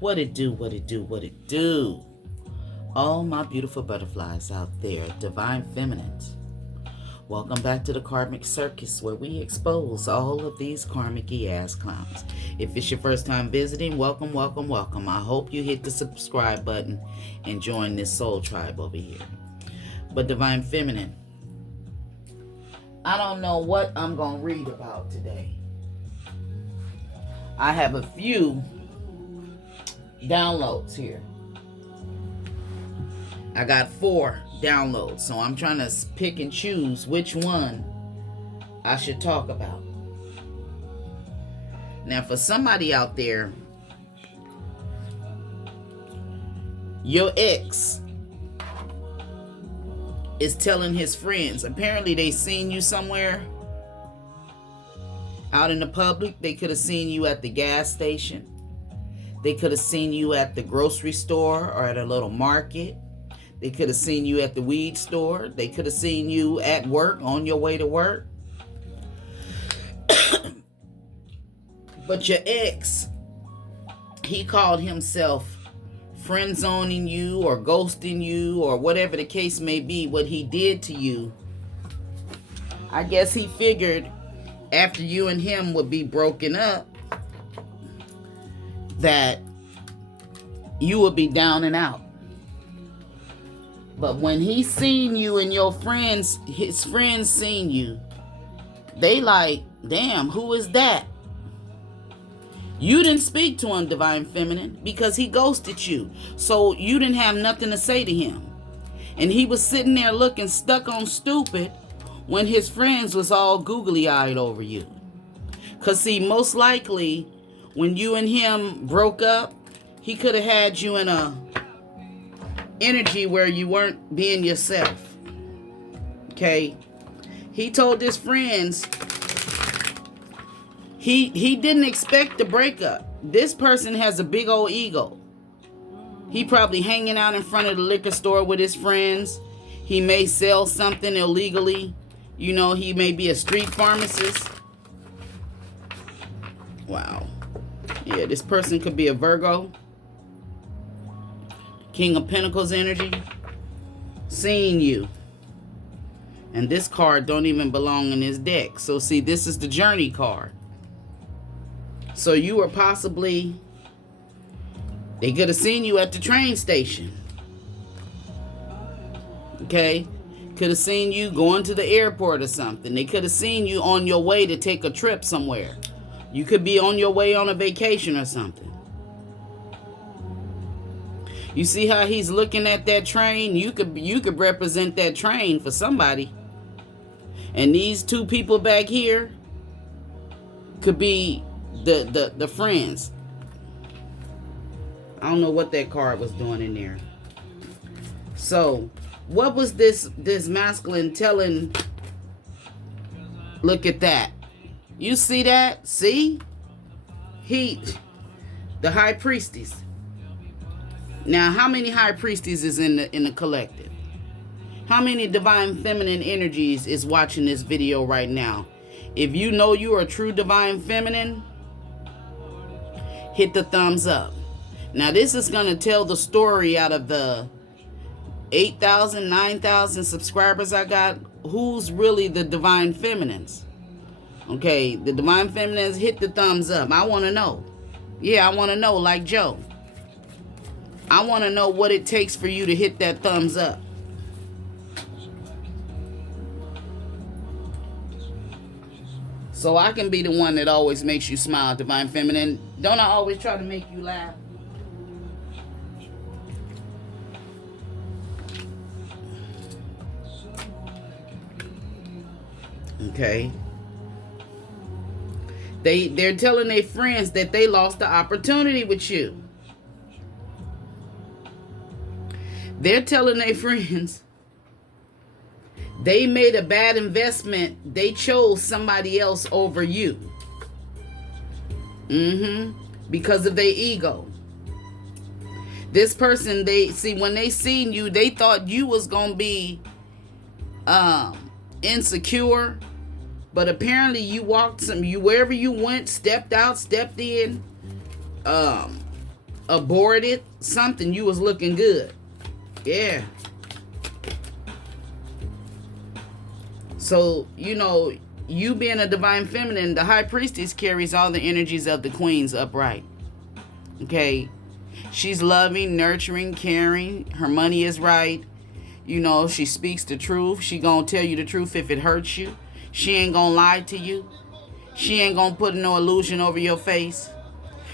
What it do, what it do, what it do. All my beautiful butterflies out there, divine feminines. Welcome back to the Karmic Circus, where we expose all of these karmic-y ass clowns. If it's your first time visiting, welcome, welcome, welcome. I hope you hit the subscribe button and join this soul tribe over here. But divine feminine, I don't know what I'm going to read about today. I have a few downloads here. I got 4 downloads, so I'm trying to pick and choose which one I should talk about. Now, for somebody out there, your ex is telling his friends, apparently they seen you somewhere out in the public. They could have seen you at the gas station. They could have seen you at the grocery store or at a little market. They could have seen you at the weed store. They could have seen you at work, on your way to work. But your ex, he called himself friend zoning you or ghosting you or whatever the case may be, what he did to you. I guess he figured after you and him would be broken up, that you would be down and out. But when he seen you and your friends, his friends seen you, they like, damn, who is that? You didn't speak to him, divine feminine, because he ghosted you. So you didn't have nothing to say to him. And he was sitting there looking stuck on stupid when his friends was all googly-eyed over you. Because see, most likely, when you and him broke up, he could have had you in a energy where you weren't being yourself. Okay? He told his friends he didn't expect the breakup. This person has a big old ego. He probably hanging out in front of the liquor store with his friends. He may sell something illegally. You know, he may be a street pharmacist. Wow. Yeah, this person could be a Virgo. King of Pentacles energy. Seeing you. And this card don't even belong in his deck. So see, this is the journey card. So you were possibly, they could have seen you at the train station. Okay? Could have seen you going to the airport or something. They could have seen you on your way to take a trip somewhere. You could be on your way on a vacation or something. You see how he's looking at that train? You could represent that train for somebody. And these 2 people back here could be the friends. I don't know what that card was doing in there. So, what was this masculine telling? Look at that. You see that? See? The high priestess. Now, how many high priestesses in the collective? How many divine feminine energies is watching this video right now? If you know you are a true divine feminine, hit the thumbs up. Now, this is going to tell the story out of the 8,000, 9,000 subscribers I got. Who's really the divine feminines? Okay, the divine feminines, hit the thumbs up. I want to know. Yeah, I want to know, like Joe. I want to know what it takes for you to hit that thumbs up. So I can be the one that always makes you smile, divine feminine. Don't I always try to make you laugh? Okay. They're telling their friends that they lost the opportunity with you. They're telling their friends they made a bad investment. They chose somebody else over you. Because of their ego. This person, when they seen you, they thought you was gonna be insecure, but apparently you wherever you went, stepped out, stepped in, aborted something. You was looking good. Yeah. So, you being a divine feminine, the high priestess carries all the energies of the queens upright. Okay. She's loving, nurturing, caring. Her money is right. She speaks the truth. She gonna tell you the truth if it hurts you. She ain't gonna lie to you. She ain't gonna put no illusion over your face.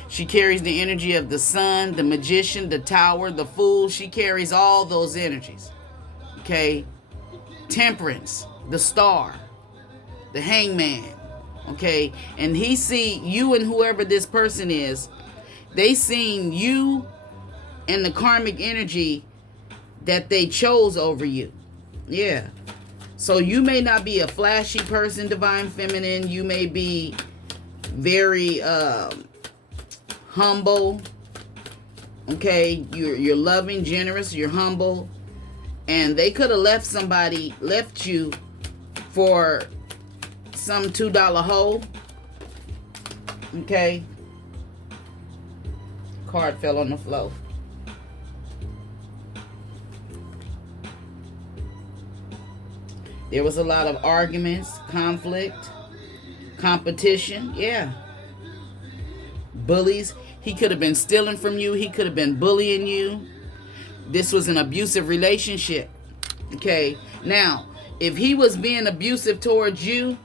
She carries the energy of the sun, the magician, the tower, the fool. She carries all those energies. Okay. Temperance, the star, the hangman. Okay. And he see you and whoever this person is. They seen you and the karmic energy that they chose over you. Yeah. So you may not be a flashy person, divine feminine. You may be very humble. Okay. You're loving, generous. You're humble. And they could have left you for some $2 hoe. Okay. Card fell on the floor. There was a lot of arguments, conflict, competition. Yeah. Bullies. He could have been stealing from you. He could have been bullying you. This was an abusive relationship. Okay. Now, if he was being abusive towards you,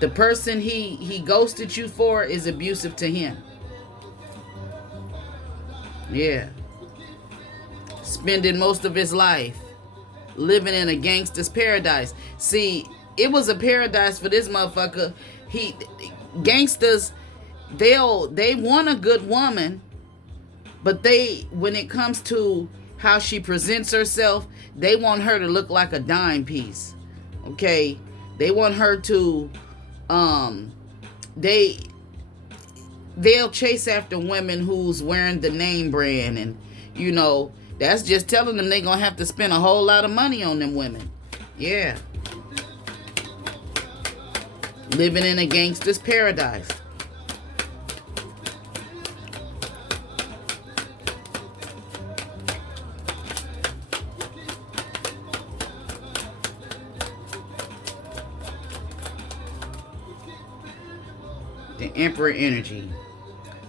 the person he ghosted you for is abusive to him. Yeah. Spending most of his life living in a gangster's paradise. See, it was a paradise for this motherfucker. Gangsters, they want a good woman, but when it comes to how she presents herself, they want her to look like a dime piece. Okay? They want her to they'll chase after women who's wearing the name brand, and that's just telling them they're gonna have to spend a whole lot of money on them women. Yeah. Living in a gangster's paradise. The Emperor energy.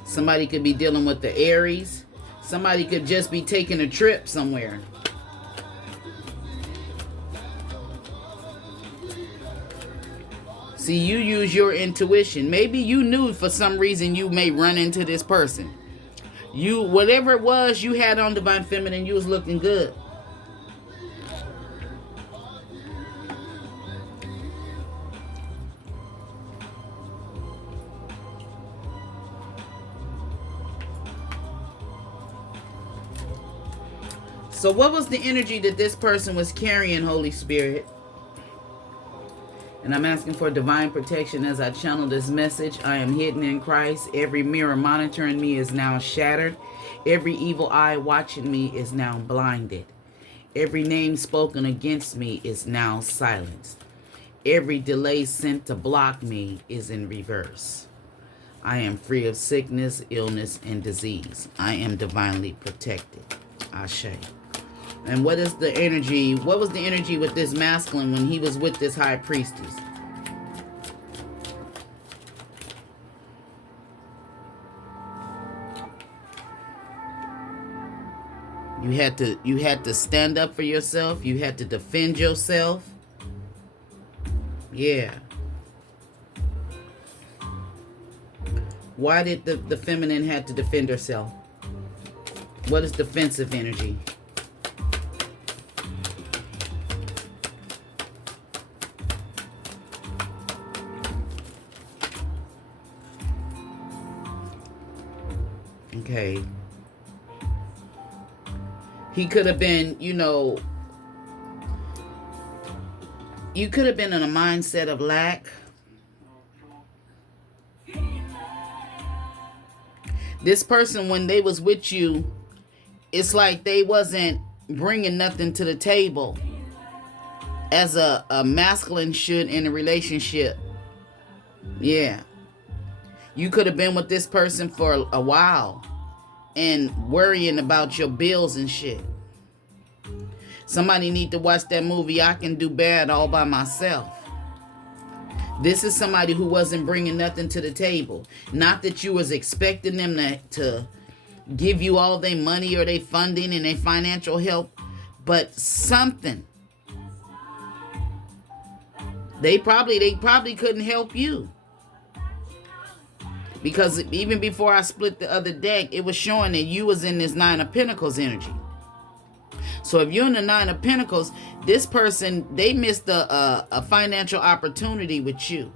Somebody could be dealing with the Aries. Somebody could just be taking a trip somewhere. See, you use your intuition. Maybe you knew for some reason you may run into this person. Whatever it was you had on Divine Feminine, you was looking good. So what was the energy that this person was carrying, Holy Spirit? And I'm asking for divine protection as I channel this message. I am hidden in Christ. Every mirror monitoring me is now shattered. Every evil eye watching me is now blinded. Every name spoken against me is now silenced. Every delay sent to block me is in reverse. I am free of sickness, illness, and disease. I am divinely protected. Ashe. And what is the energy? What was the energy with this masculine when he was with this high priestess? You had to stand up for yourself. You had to defend yourself. Yeah. Why did the feminine have to defend herself? What is defensive energy? He could have been, you could have been in a mindset of lack. This person, when they was with you, it's like they wasn't bringing nothing to the table as a masculine should in a relationship. Yeah. You could have been with this person for a while and worrying about your bills and shit. Somebody need to watch that movie, I Can Do Bad All By Myself. This is somebody who wasn't bringing nothing to the table. Not that you was expecting them to give you all their money or their funding and their financial help, but something. They probably couldn't help you. Because even before I split the other deck, it was showing that you was in this Nine of Pentacles energy. So if you're in the Nine of Pentacles, this person, they missed a financial opportunity with you.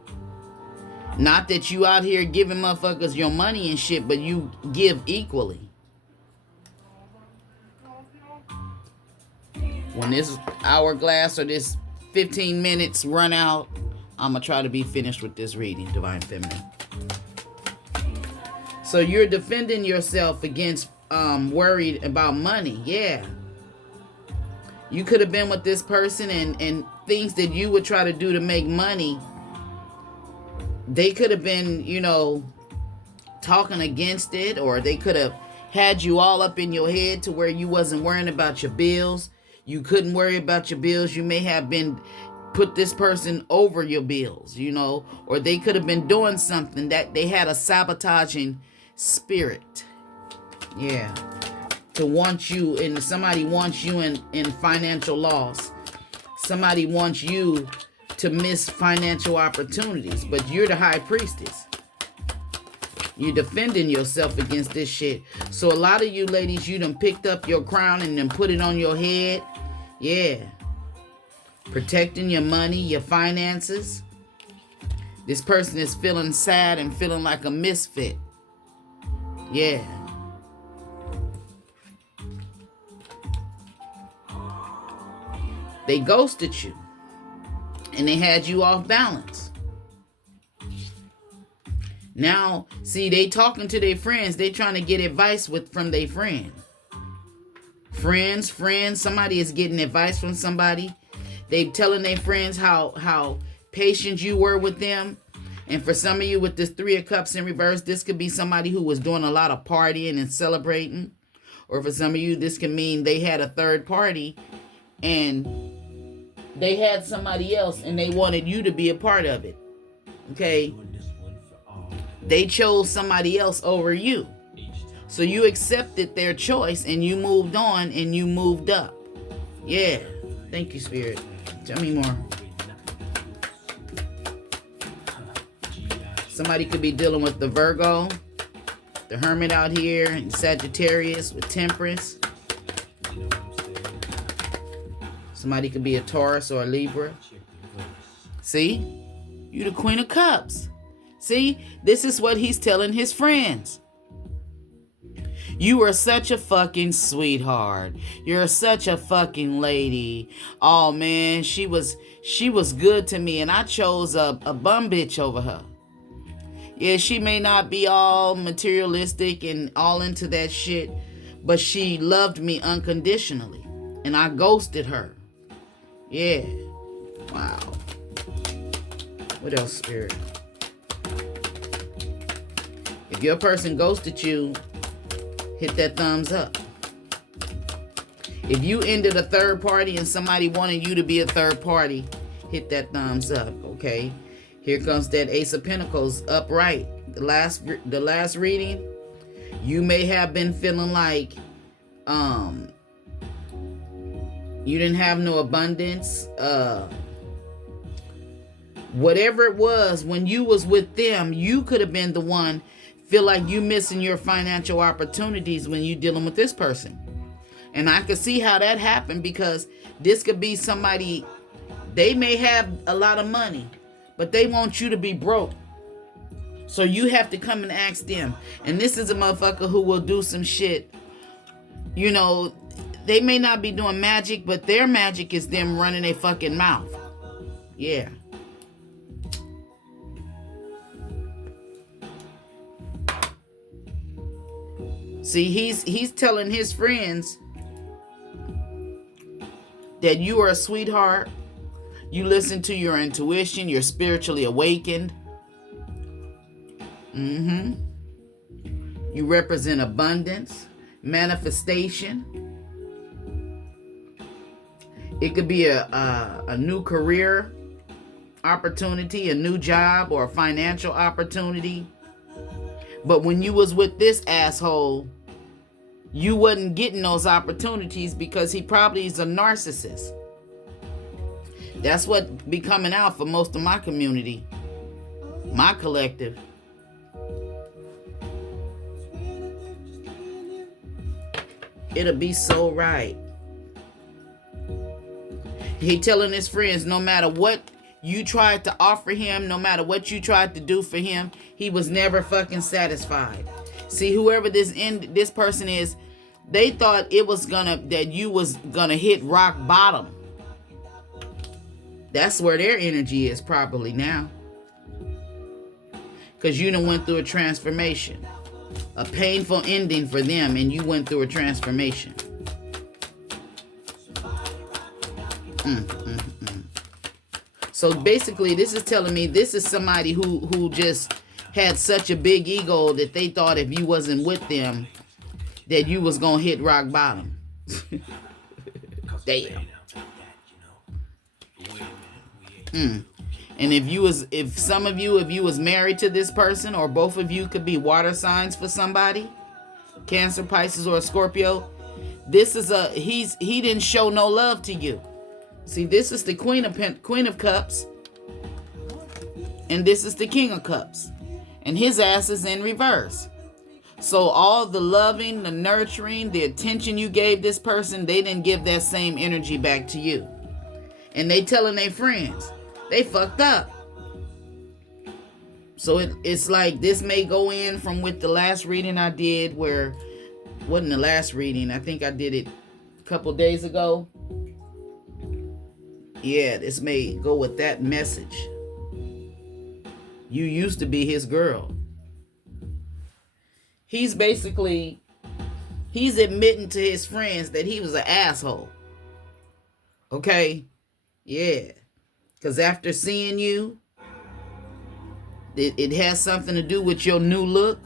Not that you out here giving motherfuckers your money and shit, but you give equally. When this hourglass or this 15 minutes run out, I'm going to try to be finished with this reading, Divine Feminine. So you're defending yourself against worried about money. Yeah. You could have been with this person and things that you would try to do to make money, they could have been, talking against it, or they could have had you all up in your head to where you wasn't worrying about your bills. You couldn't worry about your bills. You may have been put this person over your bills, or they could have been doing something that they had a sabotaging spirit. Yeah. To want you, and somebody wants you in financial loss. Somebody wants you to miss financial opportunities, but you're the high priestess. You're defending yourself against this shit. So a lot of you ladies, you done picked up your crown and then put it on your head. Yeah. Protecting your money, your finances. This person is feeling sad and feeling like a misfit. Yeah. They ghosted you. And they had you off balance. Now, see, they talking to their friends. They trying to get advice from their friend. Friends. Somebody is getting advice from somebody. They telling their friends how patient you were with them. And for some of you with this Three of Cups in reverse, this could be somebody who was doing a lot of partying and celebrating. Or for some of you, this can mean they had a third party and they had somebody else and they wanted you to be a part of it. Okay? They chose somebody else over you. So you accepted their choice and you moved on and you moved up. Yeah. Thank you, Spirit. Tell me more. Somebody could be dealing with the Virgo, the Hermit out here, and Sagittarius with Temperance. Somebody could be a Taurus or a Libra. See? You the Queen of Cups. See? This is what he's telling his friends. You are such a fucking sweetheart. You're such a fucking lady. Oh man, she was good to me and I chose a bum bitch over her. Yeah, she may not be all materialistic and all into that shit, but she loved me unconditionally and I ghosted her. Yeah. Wow. What else, Spirit? If your person ghosted you, hit that thumbs up. If you ended a third party and somebody wanted you to be a third party, hit that thumbs up, okay? Here comes that Ace of Pentacles upright. The last reading, you may have been feeling like you didn't have no abundance. Whatever it was, when you was with them, you could have been the one feel like you missing your financial opportunities when you dealing with this person. And I could see how that happened because this could be somebody, they may have a lot of money, but they want you to be broke. So you have to come and ask them. And this is a motherfucker who will do some shit, They may not be doing magic, but their magic is them running a fucking mouth. Yeah. See, he's telling his friends that you are a sweetheart. You listen to your intuition. You're spiritually awakened. You represent abundance, manifestation. It could be a new career opportunity, a new job, or a financial opportunity. But when you was with this asshole, you wasn't getting those opportunities because he probably is a narcissist. That's what be coming out for most of my community, my collective. It'll be so right. He telling his friends, no matter what you tried to offer him, no matter what you tried to do for him, he was never fucking satisfied. See, whoever this person is, they thought that you was gonna hit rock bottom. That's where their energy is probably now. Because you done went through a transformation. A painful ending for them, and you went through a transformation. So basically, this is telling me this is somebody who just had such a big ego that they thought if you wasn't with them, that you was gonna hit rock bottom. Damn. And if you was married to this person, or both of you could be water signs for somebody, Cancer, Pisces, or Scorpio, this is he didn't show no love to you. See, this is the Queen of Cups, and this is the King of Cups, and his ass is in reverse. So all the loving, the nurturing, the attention you gave this person, they didn't give that same energy back to you. And they telling their friends, they fucked up. So it's like this may go in from with the last reading I did, where wasn't the last reading, I think I did it a couple days ago. Yeah, this may go with that message. You used to be his girl. He's admitting to his friends that he was an asshole. Okay? Yeah. Because after seeing you, it has something to do with your new look.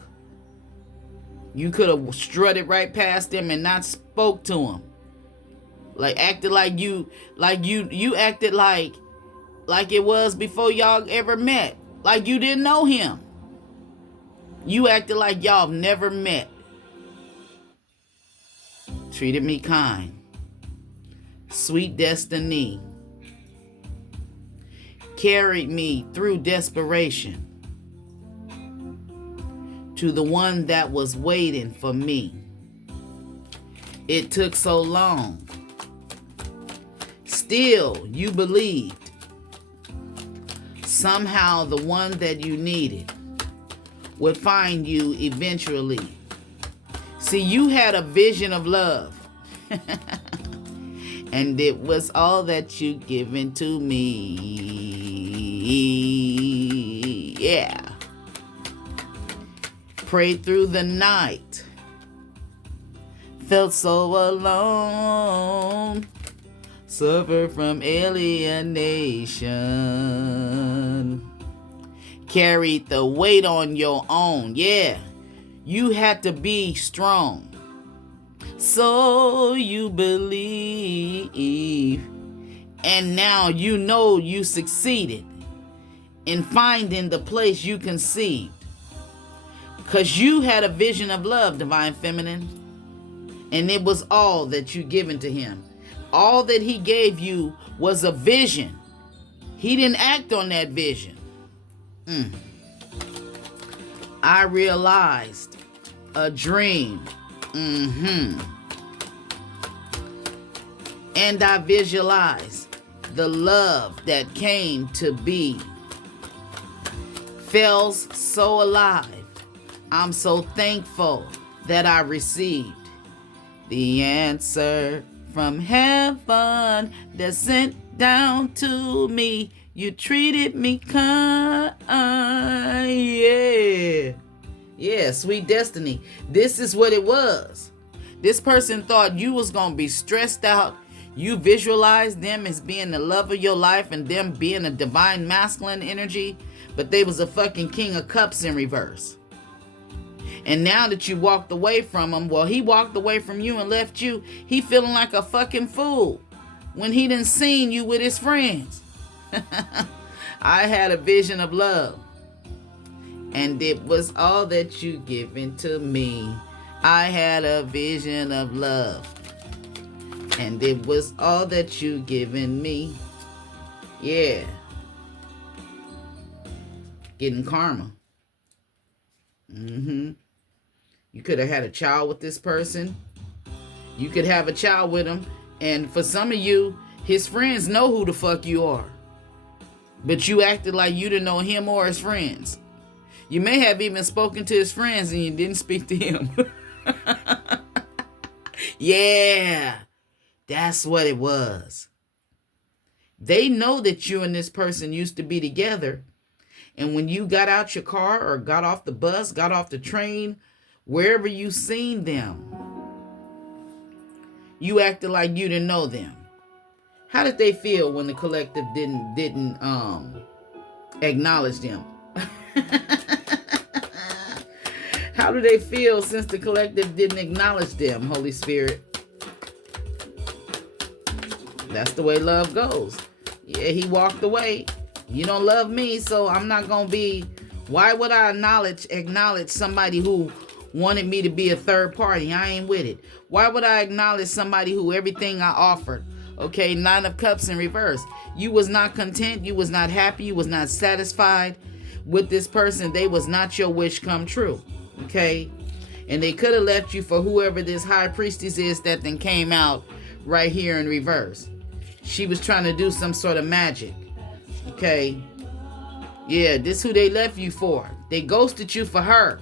You could have strutted right past him and not spoke to him. Like acted like you acted like it was before y'all ever met. Like you didn't know him. You acted like y'all never met. Treated me kind. Sweet destiny. Carried me through desperation to the one that was waiting for me. It took so long. Still, you believed. Somehow the one that you needed would find you eventually. See, you had a vision of love. And it was all that you given to me. Yeah. Prayed through the night. Felt so alone. Suffered from alienation. Carried the weight on your own. Yeah. You had to be strong. So you believe. And now you know you succeeded in finding the place you conceived. Because you had a vision of love, Divine Feminine. And it was all that you given to him. All that he gave you was a vision. He didn't act on that vision. I realized a dream. And I visualized the love that came to be. Feels so alive. I'm so thankful that I received. The answer from heaven that sent down to me. You treated me kind. Yeah. Yeah, sweet destiny. This is what it was. This person thought you was going to be stressed out. You visualized them as being the love of your life and them being a divine masculine energy. But they was a fucking King of Cups in reverse. And now that you walked away from him, well, he walked away from you and left you. He feeling like a fucking fool when he done seen you with his friends. I had a vision of love. And it was all that you given to me. I had a vision of love. And it was all that you given me. Yeah. Getting karma. You could have had a child with this person. You could have a child with him. And for some of you, his friends know who the fuck you are. But you acted like you didn't know him or his friends. You may have even spoken to his friends and you didn't speak to him. Yeah, that's what it was. They know that you and this person used to be together. And when you got out your car or got off the bus, got off the train, wherever you seen them, you acted like you didn't know them. How did they feel when the collective didn't acknowledge them? How do they feel since the collective didn't acknowledge them, Holy Spirit? That's the way love goes. Yeah, he walked away. You don't love me, so I'm not going to be... Why would I acknowledge somebody who wanted me to be a third party? I ain't with it. Why would I acknowledge somebody who everything I offered? Okay, 9 of Cups in reverse. You was not content. You was not happy. You was not satisfied with this person. They was not your wish come true. Okay? And they could have left you for whoever this high priestess is that then came out right here in reverse. She was trying to do some sort of magic. Okay? Yeah, this who they left you for. They ghosted you for her.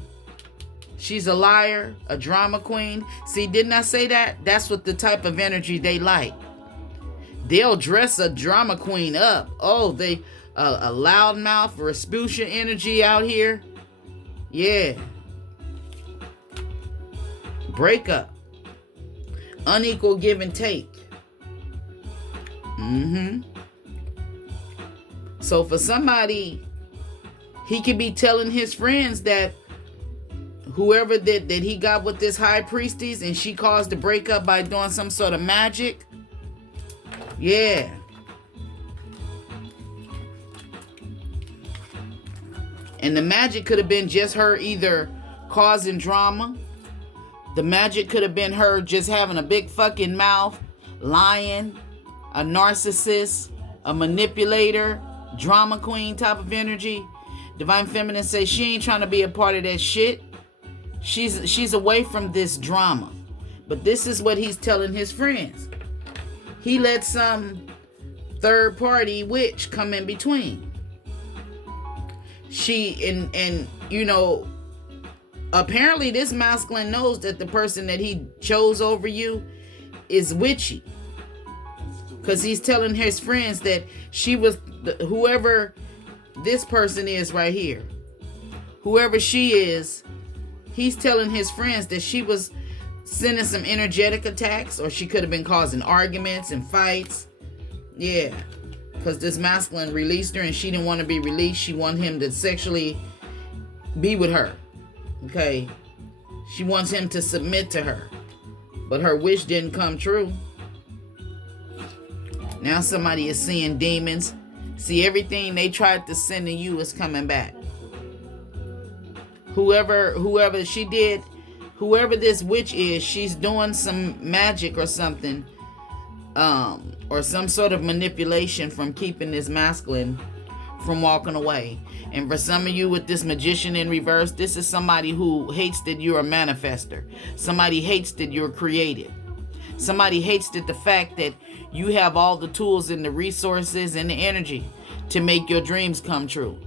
She's a liar, a drama queen. See, didn't I say that? That's what the type of energy they like. They'll dress a drama queen up. Oh, they a loudmouth, Rasputia energy out here. Yeah. Breakup. Unequal give and take. So for somebody, he could be telling his friends that whoever that he got with this high priestess and she caused the breakup by doing some sort of magic. Yeah. And the magic could have been just her either causing drama. The magic could have been her just having a big fucking mouth, lying, a narcissist, a manipulator, drama queen type of energy. Divine Feminine says she ain't trying to be a part of that shit. She's away from this drama. But this is what he's telling his friends. He let some third party witch come in between. And you know, apparently this masculine knows that the person that he chose over you is witchy. Because he's telling his friends that she was, whoever this person is right here, whoever she is, he's telling his friends that she was sending some energetic attacks, or she could have been causing arguments and fights. Yeah. Because this masculine released her and she didn't want to be released. She wanted him to sexually be with her. Okay. She wants him to submit to her. But her wish didn't come true. Now somebody is seeing demons. See, everything they tried to send to you is coming back. Whoever she did, whoever this witch is, she's doing some magic or something. Or some sort of manipulation from keeping this masculine from walking away. And for some of you with this magician in reverse, this is somebody who hates that you're a manifester. Somebody hates that you're creative. Somebody hates that the fact that you have all the tools and the resources and the energy to make your dreams come true.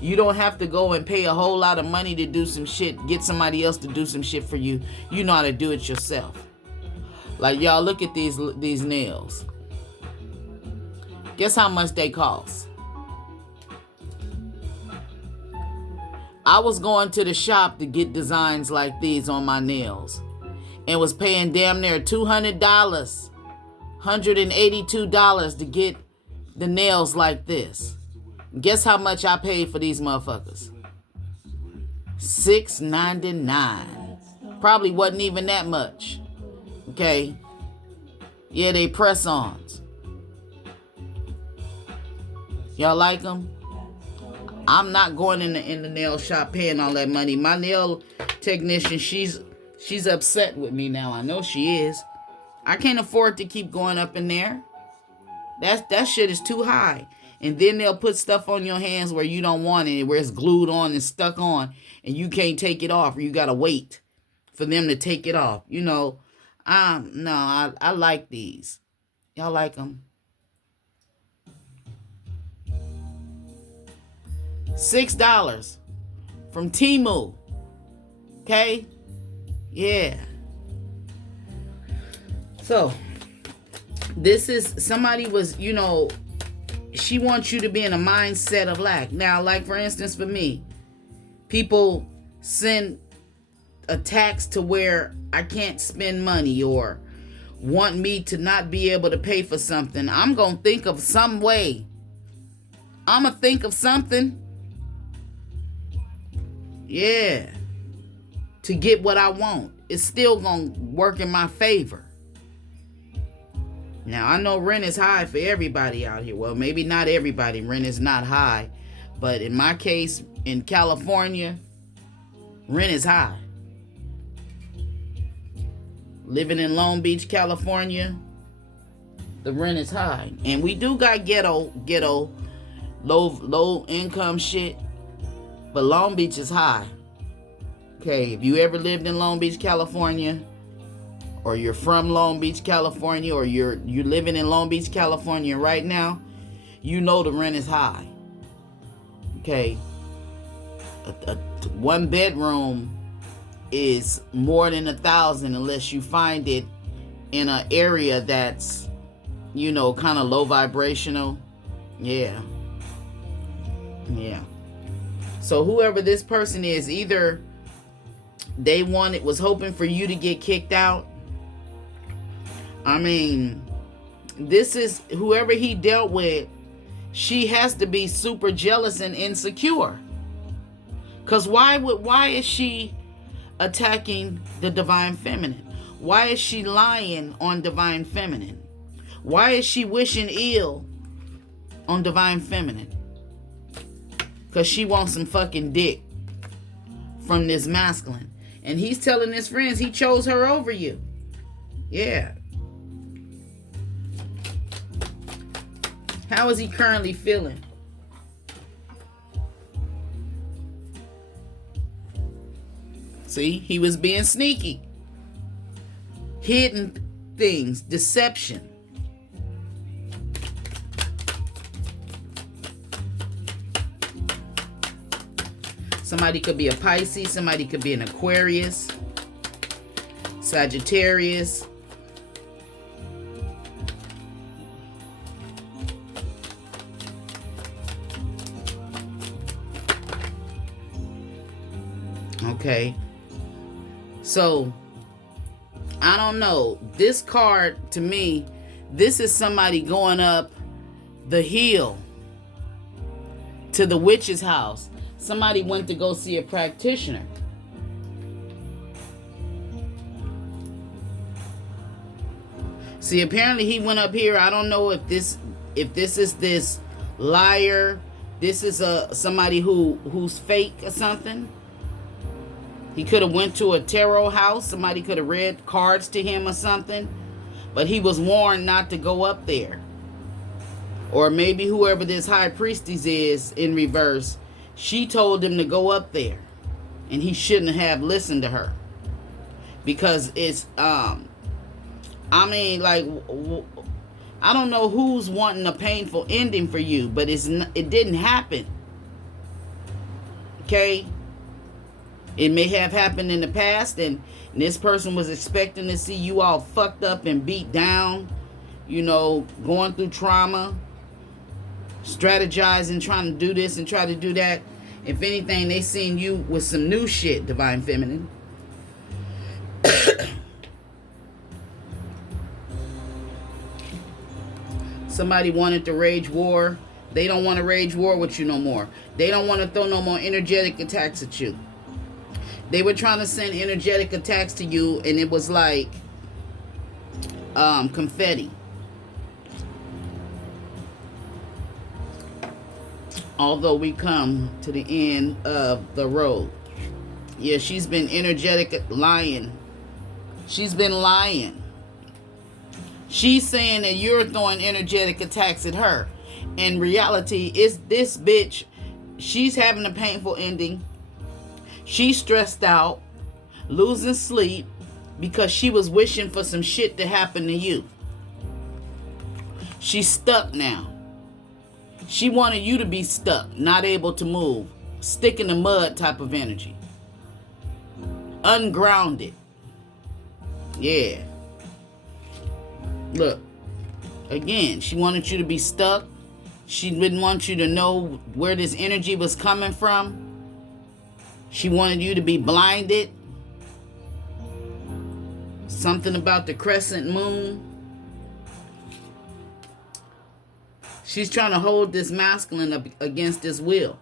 You don't have to go and pay a whole lot of money to do some shit. Get somebody else to do some shit for you. You know how to do it yourself. Like, y'all, look at these nails. Guess how much they cost? I was going to the shop to get designs like these on my nails and was paying damn near $200, $182 to get the nails like this. Guess how much I paid for these motherfuckers? $6.99. Probably wasn't even that much. Okay. Yeah, they press-ons. Y'all like them? I'm not going in the nail shop paying all that money. My nail technician, she's upset with me now. I know she is. I can't afford to keep going up in there. That shit is too high. And then they'll put stuff on your hands where you don't want it, where it's glued on and stuck on, and you can't take it off, or you gotta wait for them to take it off. You know, I like these. Y'all like them? $6 from Temu. Okay? Yeah. So, this is, somebody was, you know, she wants you to be in a mindset of lack. Now, like for instance, for me, people send attacks to where I can't spend money or want me to not be able to pay for something. I'm going to think of some way. I'm going to think of something. Yeah. To get what I want. It's still going to work in my favor. Now, I know rent is high for everybody out here. Well, maybe not everybody. Rent is not high. But in my case, in California, rent is high. Living in Long Beach, California, the rent is high. And we do got ghetto, low income shit. But Long Beach is high. Okay, if you ever lived in Long Beach, California, or you're from Long Beach, California, or you're living in Long Beach, California right now, you know the rent is high. Okay. A one bedroom is more than $1,000 unless you find it in an area that's, you know, kind of low vibrational. Yeah. So whoever this person is, either they was hoping for you to get kicked out. I mean, this is whoever he dealt with. She has to be super jealous and insecure. Because why is she attacking the divine feminine? Why is she lying on divine feminine? Why is she wishing ill on divine feminine? Because she wants some fucking dick from this masculine. And he's telling his friends he chose her over you. Yeah. How is he currently feeling? See, he was being sneaky. Hidden things, deception. Somebody could be a Pisces, somebody could be an Aquarius, Sagittarius. Okay. So, I don't know. This card, to me, this is somebody going up the hill to the witch's house. Somebody went to go see a practitioner. See, apparently he went up here. I don't know if this is this liar. This is somebody who's fake or something. He could have went to a tarot house. Somebody could have read cards to him or something. But he was warned not to go up there. Or maybe whoever this high priestess is in reverse, she told him to go up there. And he shouldn't have listened to her. Because it's, I mean, like, I don't know who's wanting a painful ending for you. But it didn't happen. Okay? It may have happened in the past, and And this person was expecting to see you all fucked up and beat down, going through trauma, strategizing, trying to do this and try to do that. If anything, they seen you with some new shit, Divine Feminine. Somebody wanted to rage war. They don't want to rage war with you no more. They don't want to throw no more energetic attacks at you. They were trying to send energetic attacks to you, and it was like confetti. Although we come to the end of the road. Yeah, she's been energetic lying. She's been lying. She's saying that you're throwing energetic attacks at her. In reality, it's this bitch. She's having a painful ending. She's stressed out, losing sleep, because she was wishing for some shit to happen to you. She's stuck now. She wanted you to be stuck, not able to move, stick in the mud type of energy. Ungrounded. Yeah. Look, again, she wanted you to be stuck. She didn't want you to know where this energy was coming from. She wanted you to be blinded. Something about the crescent moon. She's trying to hold this masculine up against his will.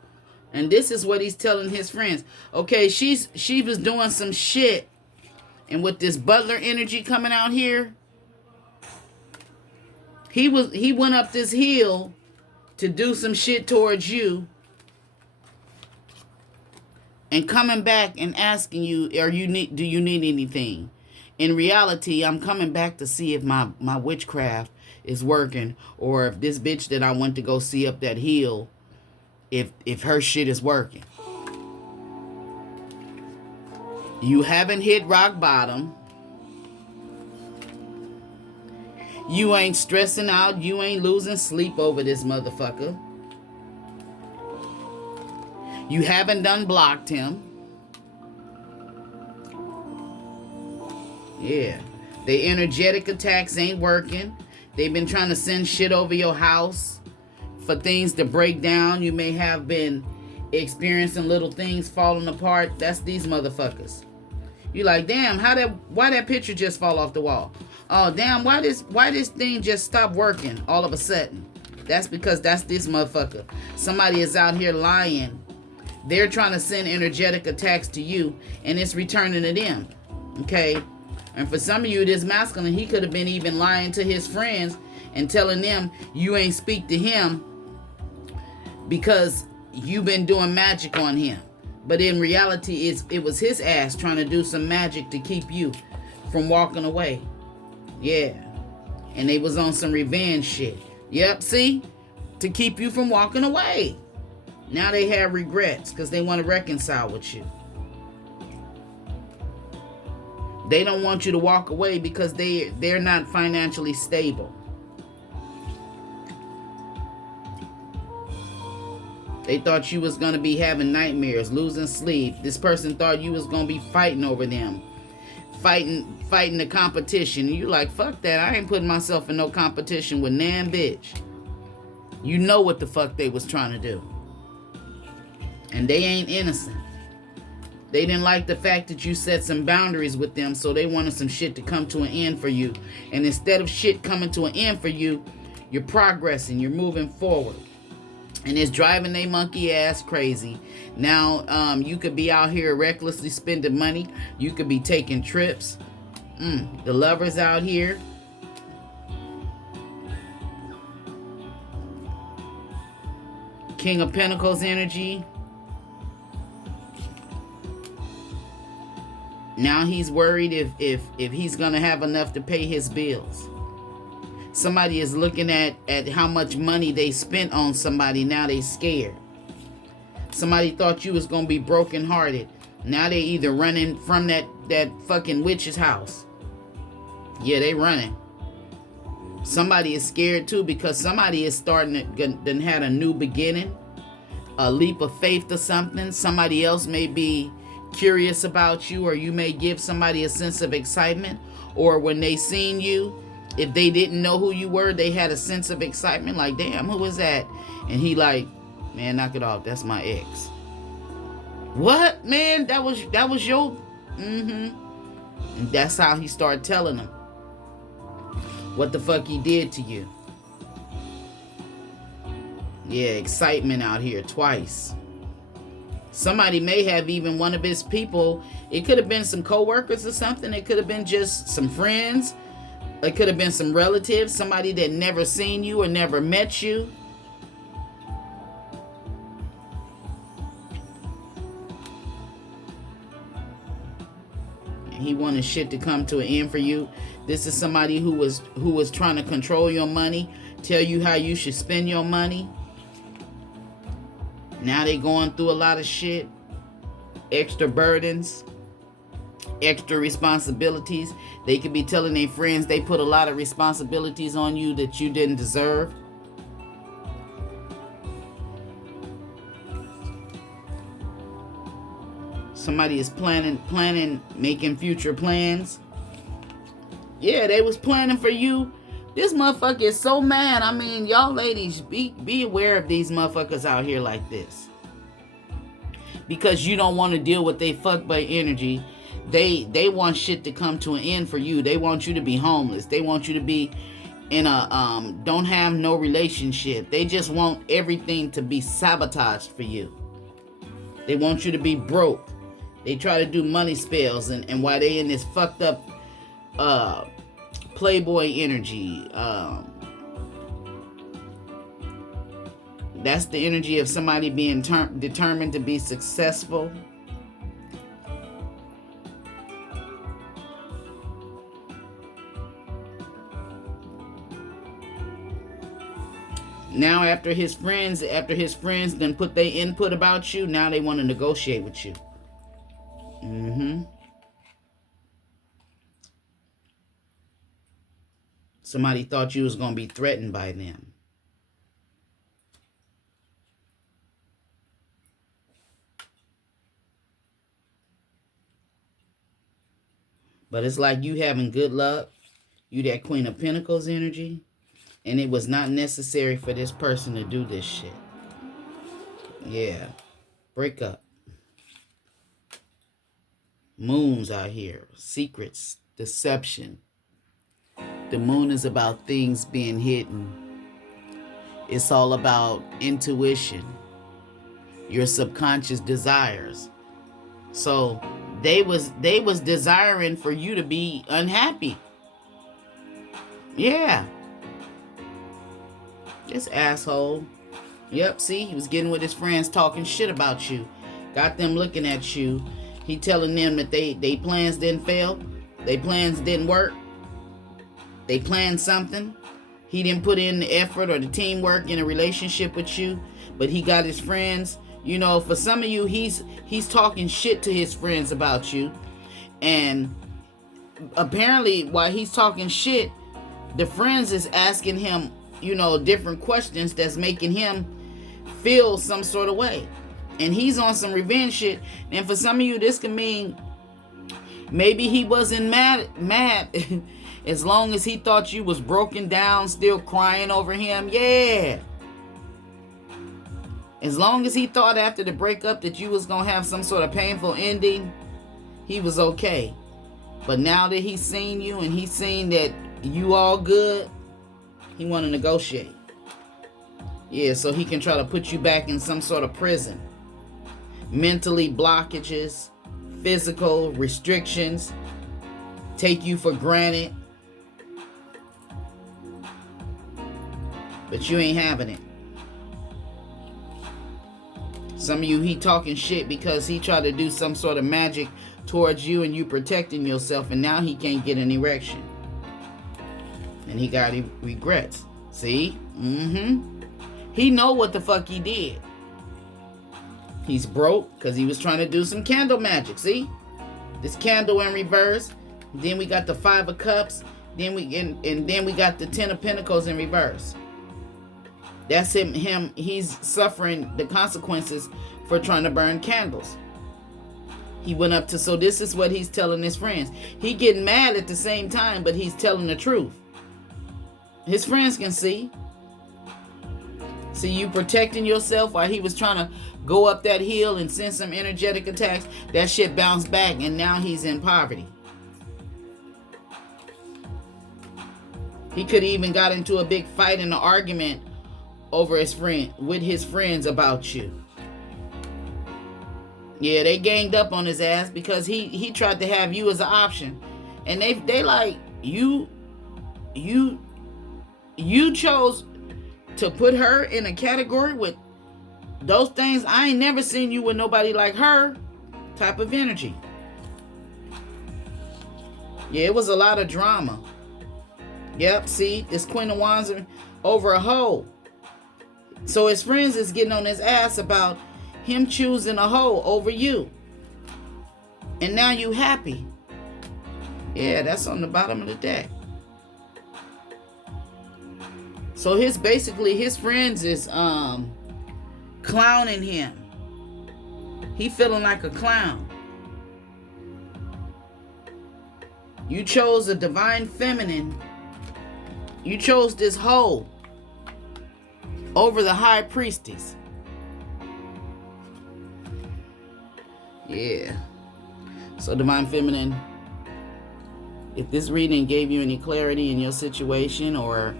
And this is what he's telling his friends. Okay, she was doing some shit. And with this butler energy coming out here, he went up this hill to do some shit towards you. And coming back and asking you, do you need anything? In reality, I'm coming back to see if my witchcraft is working, or if this bitch that I went to go see up that hill, if her shit is working. You haven't hit rock bottom. You ain't stressing out. You ain't losing sleep over this motherfucker. You haven't done blocked him. Yeah. The energetic attacks ain't working. They've been trying to send shit over your house for things to break down. You may have been experiencing little things falling apart. That's these motherfuckers. You like, damn, why that picture just fall off the wall? Oh, damn, why this thing just stopped working all of a sudden? That's because that's this motherfucker. Somebody is out here lying. They're trying to send energetic attacks to you, and it's returning to them. Okay? And for some of you, this masculine, he could have been even lying to his friends and telling them you ain't speak to him because you've been doing magic on him. But in reality, it was his ass trying to do some magic to keep you from walking away. Yeah. And they was on some revenge shit. Yep, see? To keep you from walking away. Now they have regrets because they want to reconcile with you. They don't want you to walk away because they're not financially stable. They thought you was going to be having nightmares, losing sleep. This person thought you was going to be fighting over them. Fighting the competition. And you like, fuck that. I ain't putting myself in no competition with nan bitch. You know what the fuck they was trying to do. And they ain't innocent. They didn't like the fact that you set some boundaries with them, so they wanted some shit to come to an end for you. And instead of shit coming to an end for you, you're progressing, you're moving forward. And it's driving they monkey ass crazy. Now, you could be out here recklessly spending money. You could be taking trips. The lovers out here. King of Pentacles energy. Now he's worried if he's going to have enough to pay his bills. Somebody is looking at how much money they spent on somebody. Now they scared. Somebody thought you was going to be brokenhearted. Now they either running from that fucking witch's house. Yeah, they running. Somebody is scared too because somebody is starting to had a new beginning. A leap of faith or something. Somebody else may be curious about you, or you may give somebody a sense of excitement, or when they seen you, if they didn't know who you were, they had a sense of excitement, like, damn, who was that? And he like, man, knock it off, that's my ex. What, man? That was your and that's how he started telling them what the fuck he did to you. Yeah, excitement out here twice. Somebody may have even one of his people. It could have been some co-workers or something. It could have been just some friends. It could have been some relatives. Somebody that never seen you or never met you. He wanted shit to come to an end for you. This is somebody who was trying to control your money, tell you how you should spend your money. Now they going through a lot of shit, extra burdens, extra responsibilities. They could be telling their friends they put a lot of responsibilities on you that you didn't deserve. Somebody is planning, making future plans. Yeah, they was planning for you. This motherfucker is so mad. I mean, y'all ladies, be aware of these motherfuckers out here like this. Because you don't want to deal with they fuckboy energy. They want shit to come to an end for you. They want you to be homeless. They want you to be in a don't have no relationship. They just want everything to be sabotaged for you. They want you to be broke. They try to do money spells, and while they in this fucked up playboy energy, that's the energy of somebody being determined to be successful. Now after his friends then put their input about you, now they want to negotiate with you. Somebody thought you was going to be threatened by them. But it's like you having good luck. You that Queen of Pentacles energy. And it was not necessary for this person to do this shit. Yeah. Break up. Moons out here. Secrets. Deception. The moon is about things being hidden. It's all about intuition. Your subconscious desires. So they was desiring for you to be unhappy. Yeah. This asshole. Yep, see, he was getting with his friends talking shit about you. Got them looking at you. He telling them that they plans didn't fail. They plans didn't work. They planned something. He didn't put in the effort or the teamwork in a relationship with you. But he got his friends. You know, for some of you, he's talking shit to his friends about you. And apparently, while he's talking shit, the friends is asking him, you know, different questions that's making him feel some sort of way. And he's on some revenge shit. And for some of you, this can mean maybe he wasn't mad as long as he thought you was broken down, still crying over him. Yeah. As long as he thought after the breakup that you was going to have some sort of painful ending, he was okay. But now that he's seen you and he's seen that you all good, he want to negotiate. Yeah, so he can try to put you back in some sort of prison. Mentally blockages, physical restrictions, take you for granted. But you ain't having it. Some of you, he talking shit because he tried to do some sort of magic towards you and you protecting yourself, and now he can't get an erection. And he got regrets. See? He know what the fuck he did. He's broke because he was trying to do some candle magic. See? This candle in reverse. Then we got the 5 of Cups. Then we got the 10 of Pentacles in reverse. That's him. He's suffering the consequences for trying to burn candles. He went up to, so this is what he's telling his friends. He getting mad at the same time, but he's telling the truth. His friends can see. See, you protecting yourself while he was trying to go up that hill and send some energetic attacks. That shit bounced back, and now he's in poverty. He could have even got into a big fight and an argument over with his friends about you. Yeah, they ganged up on his ass because he tried to have you as an option. And they like, you chose to put her in a category with those things. I ain't never seen you with nobody like her type of energy. Yeah, it was a lot of drama. Yep, see, this Queen of Wands over a hoe. So his friends is getting on his ass about him choosing a hoe over you. And now you happy. Yeah, that's on the bottom of the deck. So his friends is clowning him. He feeling like a clown. You chose a divine feminine. You chose this hoe over the high priestess. Yeah. So divine feminine, if this reading gave you any clarity in your situation or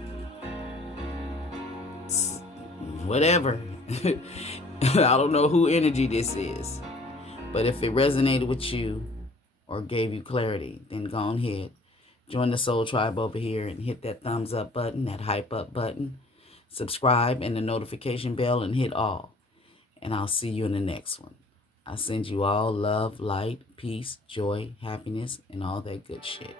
whatever, I don't know who energy this is, but if it resonated with you or gave you clarity, then go ahead. Join the Soul Tribe over here and hit that thumbs up button, that hype up button. Subscribe and the notification bell and hit all. And I'll see you in the next one. I send you all love, light, peace, joy, happiness, and all that good shit.